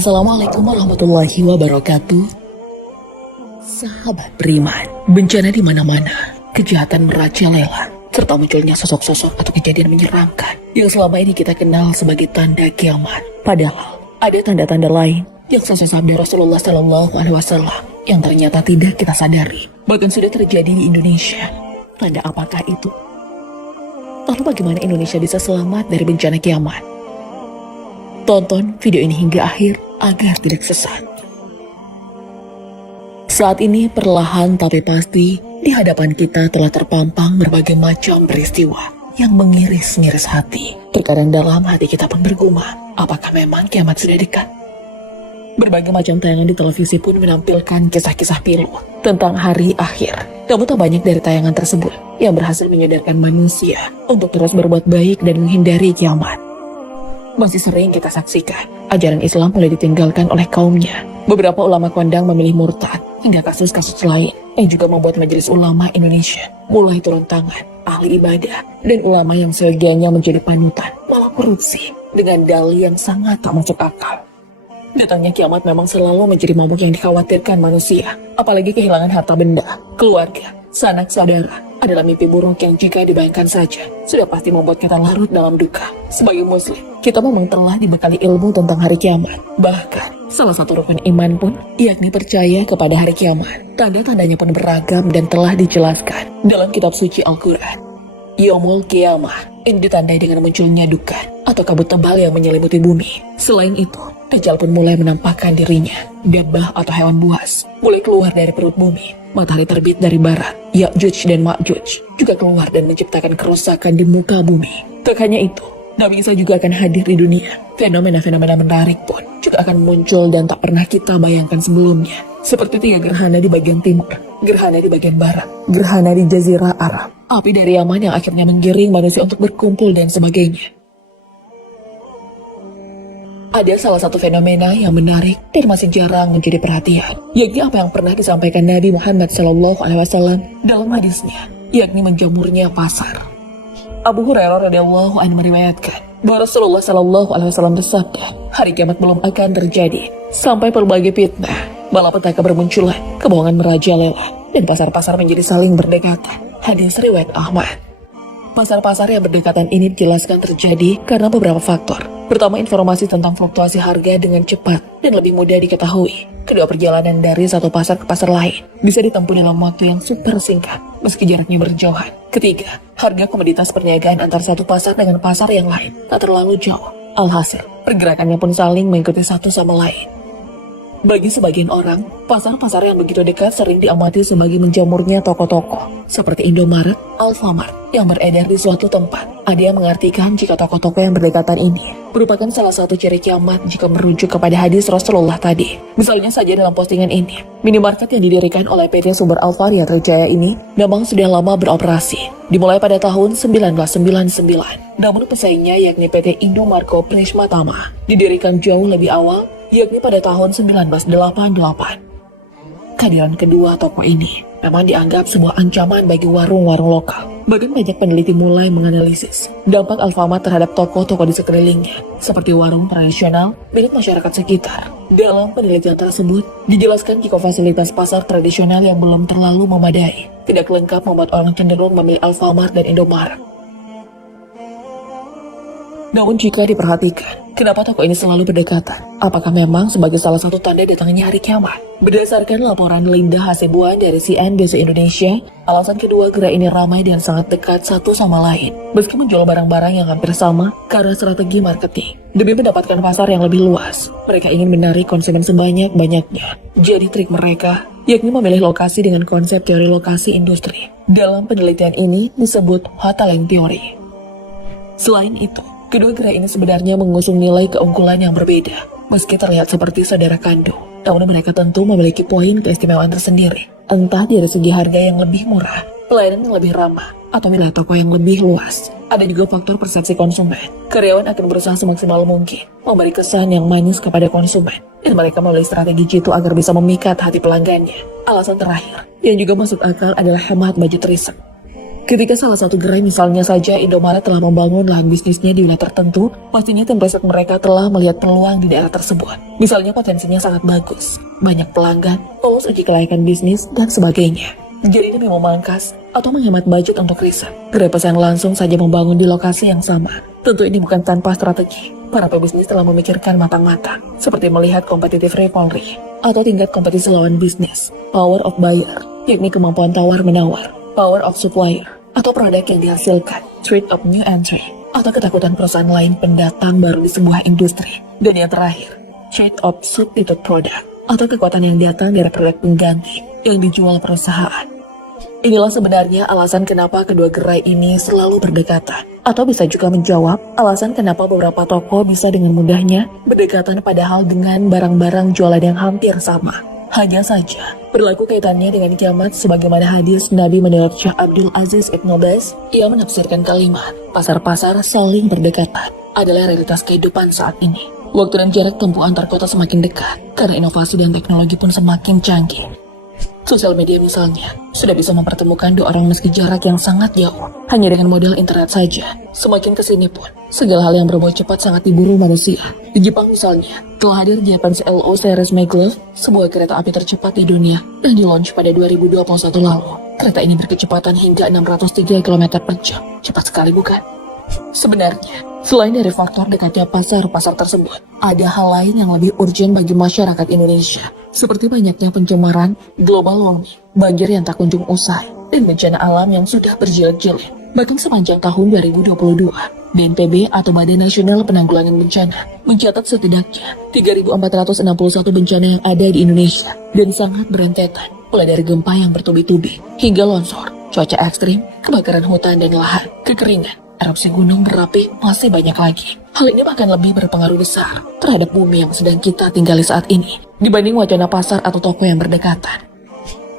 Assalamualaikum warahmatullahi wabarakatuh. Sahabat beriman, bencana di mana-mana, kejahatan merajalela, serta munculnya sosok-sosok atau kejadian menyeramkan yang selama ini kita kenal sebagai tanda kiamat. Padahal ada tanda-tanda lain yang sesuai sabda Rasulullah SAW yang ternyata tidak kita sadari, bahkan sudah terjadi di Indonesia. Tanda apakah itu? Lalu bagaimana Indonesia bisa selamat dari bencana kiamat? Tonton video ini hingga akhir agar tidak sesat. Saat ini perlahan tapi pasti di hadapan kita telah terpampang berbagai macam peristiwa yang mengiris-ngiris hati. Terkadang dalam hati kita pun bergumam, apakah memang kiamat sudah dekat? Berbagai macam tayangan di televisi pun menampilkan kisah-kisah pilu tentang hari akhir. Namun tak banyak dari tayangan tersebut yang berhasil menyadarkan manusia untuk terus berbuat baik dan menghindari kiamat. Masih sering kita saksikan ajaran Islam mulai ditinggalkan oleh kaumnya. Beberapa ulama kondang memilih murtad, hingga kasus-kasus lain yang juga membuat Majelis Ulama Indonesia mulai turun tangan. Ahli ibadah dan ulama yang seyogianya menjadi panutan malah korupsi dengan dalih yang sangat tak masuk akal. Datangnya kiamat memang selalu menjadi momok yang dikhawatirkan manusia, apalagi kehilangan harta benda, keluarga, sanak saudara adalah mimpi buruk yang jika dibayangkan saja sudah pasti membuat kita larut dalam duka. Sebagai muslim, kita memang telah dibekali ilmu tentang hari kiamat. Bahkan, salah satu rukun iman pun yakni percaya kepada hari kiamat. Tanda-tandanya pun beragam dan telah dijelaskan dalam kitab suci Al-Quran. Yaumul Qiyamah ini ditandai dengan munculnya dukan atau kabut tebal yang menyelimuti bumi. Selain itu, Dajjal pun mulai menampakkan dirinya. Dabbah atau hewan buas mulai keluar dari perut bumi. Matahari terbit dari barat. Ya'juj dan Ma'juj juga keluar dan menciptakan kerusakan di muka bumi. Tak hanya itu, Nabi Isa juga akan hadir di dunia. Fenomena-fenomena menarik pun juga akan muncul dan tak pernah kita bayangkan sebelumnya. Seperti 3 gerhana di bagian timur, gerhana di bagian barat, gerhana di Jazirah Arab, api dari Yaman yang akhirnya menggiring manusia untuk berkumpul dan sebagainya. Ada salah satu fenomena yang menarik dan masih jarang menjadi perhatian, yakni apa yang pernah disampaikan Nabi Muhammad SAW dalam hadisnya, yakni menjamurnya pasar. Abu Hurairah radhiyallahu anhu meriwayatkan bahwa Rasulullah SAW bersabda, hari kiamat belum akan terjadi sampai berbagai fitnah, malapetaka bermunculan, kebohongan merajalela, dan pasar-pasar menjadi saling berdekatan. Hadis riwayat Ahmad. Pasar-pasar yang berdekatan ini dijelaskan terjadi karena beberapa faktor. Pertama, informasi tentang fluktuasi harga dengan cepat dan lebih mudah diketahui. Kedua, perjalanan dari satu pasar ke pasar lain bisa ditempuh dalam waktu yang super singkat, meski jaraknya berjauhan. Ketiga, harga komoditas perniagaan antar satu pasar dengan pasar yang lain tak terlalu jauh. Alhasil, pergerakannya pun saling mengikuti satu sama lain. Bagi sebagian orang, pasar-pasar yang begitu dekat sering diamati sebagai menjamurnya toko-toko seperti Indomaret, Alfamart yang beredar di suatu tempat. Ada yang mengartikan jika toko-toko yang berdekatan ini merupakan salah satu ciri kiamat jika merujuk kepada hadis Rasulullah tadi. Misalnya saja dalam postingan ini, minimarket yang didirikan oleh PT Sumber Alvaria Trijaya ini memang sudah lama beroperasi, dimulai pada tahun 1999. Namun pesaingnya yakni PT Indomarko Prisma Tama didirikan jauh lebih awal, yakni pada tahun 1988. Kehadiran kedua toko ini memang dianggap sebuah ancaman bagi warung-warung lokal. Bahkan banyak peneliti mulai menganalisis dampak Alfamart terhadap toko-toko di sekelilingnya, seperti warung tradisional milik masyarakat sekitar. Dalam penelitian tersebut, dijelaskan jika fasilitas pasar tradisional yang belum terlalu memadai tidak lengkap membuat orang cenderung memilih Alfamart dan Indomaret. Namun jika diperhatikan, kenapa toko ini selalu berdekatan? Apakah memang sebagai salah satu tanda datangnya hari kiamat? Berdasarkan laporan Linda Hasibuan dari CNBC Indonesia, alasan kedua gerai ini ramai dan sangat dekat satu sama lain. Meski menjual barang-barang yang hampir sama karena strategi marketing. Demi mendapatkan pasar yang lebih luas, mereka ingin menarik konsumen sebanyak-banyaknya. Jadi trik mereka yakni memilih lokasi dengan konsep teori lokasi industri. Dalam penelitian ini disebut Hoteling Theory. Selain itu, kedua gerai ini sebenarnya mengusung nilai keunggulan yang berbeda. Meski terlihat seperti saudara kandung, namun mereka tentu memiliki poin keistimewaan tersendiri. Entah dari segi harga yang lebih murah, pelayanan yang lebih ramah, atau wilayah toko yang lebih luas. Ada juga faktor persepsi konsumen. Karyawan akan berusaha semaksimal mungkin memberi kesan yang manis kepada konsumen, dan mereka memilih strategi jitu agar bisa memikat hati pelanggannya. Alasan terakhir, yang juga masuk akal adalah hemat budget riset. Ketika salah satu gerai misalnya saja Indomaret telah membangun lahan bisnisnya di wilayah tertentu, pastinya tim riset mereka telah melihat peluang di daerah tersebut. Misalnya potensinya sangat bagus, banyak pelanggan, lolos uji kelayakan bisnis, dan sebagainya. Jadi demi memangkas atau menghemat budget untuk riset, gerai pesan langsung saja membangun di lokasi yang sama. Tentu ini bukan tanpa strategi. Para pebisnis telah memikirkan matang-matang, seperti melihat competitive rivalry atau tingkat kompetisi lawan bisnis, power of buyer, yakni kemampuan tawar-menawar, power of supplier, atau produk yang dihasilkan, threat of new entry, atau ketakutan perusahaan lain pendatang baru di sebuah industri. Dan yang terakhir, threat of substitute product, atau kekuatan yang datang dari produk pengganti yang dijual perusahaan. Inilah sebenarnya alasan kenapa kedua gerai ini selalu berdekatan. Atau bisa juga menjawab alasan kenapa beberapa toko bisa dengan mudahnya berdekatan padahal dengan barang-barang jualan yang hampir sama. Hanya saja, berlaku kaitannya dengan kiamat sebagaimana hadis Nabi menurut Syekh Abdul Aziz Ibn Baz. Ia menafsirkan kalimat, pasar-pasar saling berdekatan adalah realitas kehidupan saat ini. Waktu dan jarak tempuh antar kota semakin dekat, karena inovasi dan teknologi pun semakin canggih. Sosial media misalnya, sudah bisa mempertemukan dua orang meski jarak yang sangat jauh, hanya dengan modal internet saja. Semakin kesini pun, segala hal yang berbau cepat sangat diburu manusia. Di Jepang misalnya, telah hadir Japanese LO Series Maglev, sebuah kereta api tercepat di dunia, dan di-launch pada 2021 lalu. Kereta ini berkecepatan hingga 603 km per jam. Cepat sekali bukan? Sebenarnya, selain dari faktor dekatnya pasar-pasar tersebut, ada hal lain yang lebih urgent bagi masyarakat Indonesia, seperti banyaknya pencemaran, global warming, banjir yang tak kunjung usai, dan bencana alam yang sudah berjilid-jilid. Bahkan sepanjang tahun 2022, BNPB atau Badan Nasional Penanggulangan Bencana mencatat setidaknya 3.461 bencana yang ada di Indonesia dan sangat berentetan, mulai dari gempa yang bertubi-tubi hingga longsor, cuaca ekstrim, kebakaran hutan dan lahan, kekeringan, erupsi gunung berapi, masih banyak lagi. Hal ini bahkan lebih berpengaruh besar terhadap bumi yang sedang kita tinggali saat ini dibanding wacana pasar atau toko yang berdekatan.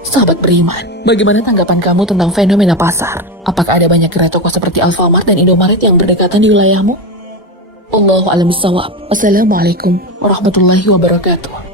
Sahabat beriman, bagaimana tanggapan kamu tentang fenomena pasar? Apakah ada banyak gerai toko seperti Alfamart dan Indomaret yang berdekatan di wilayahmu? Allahu a'lam bishawab. Wassalamualaikum warahmatullahi wabarakatuh.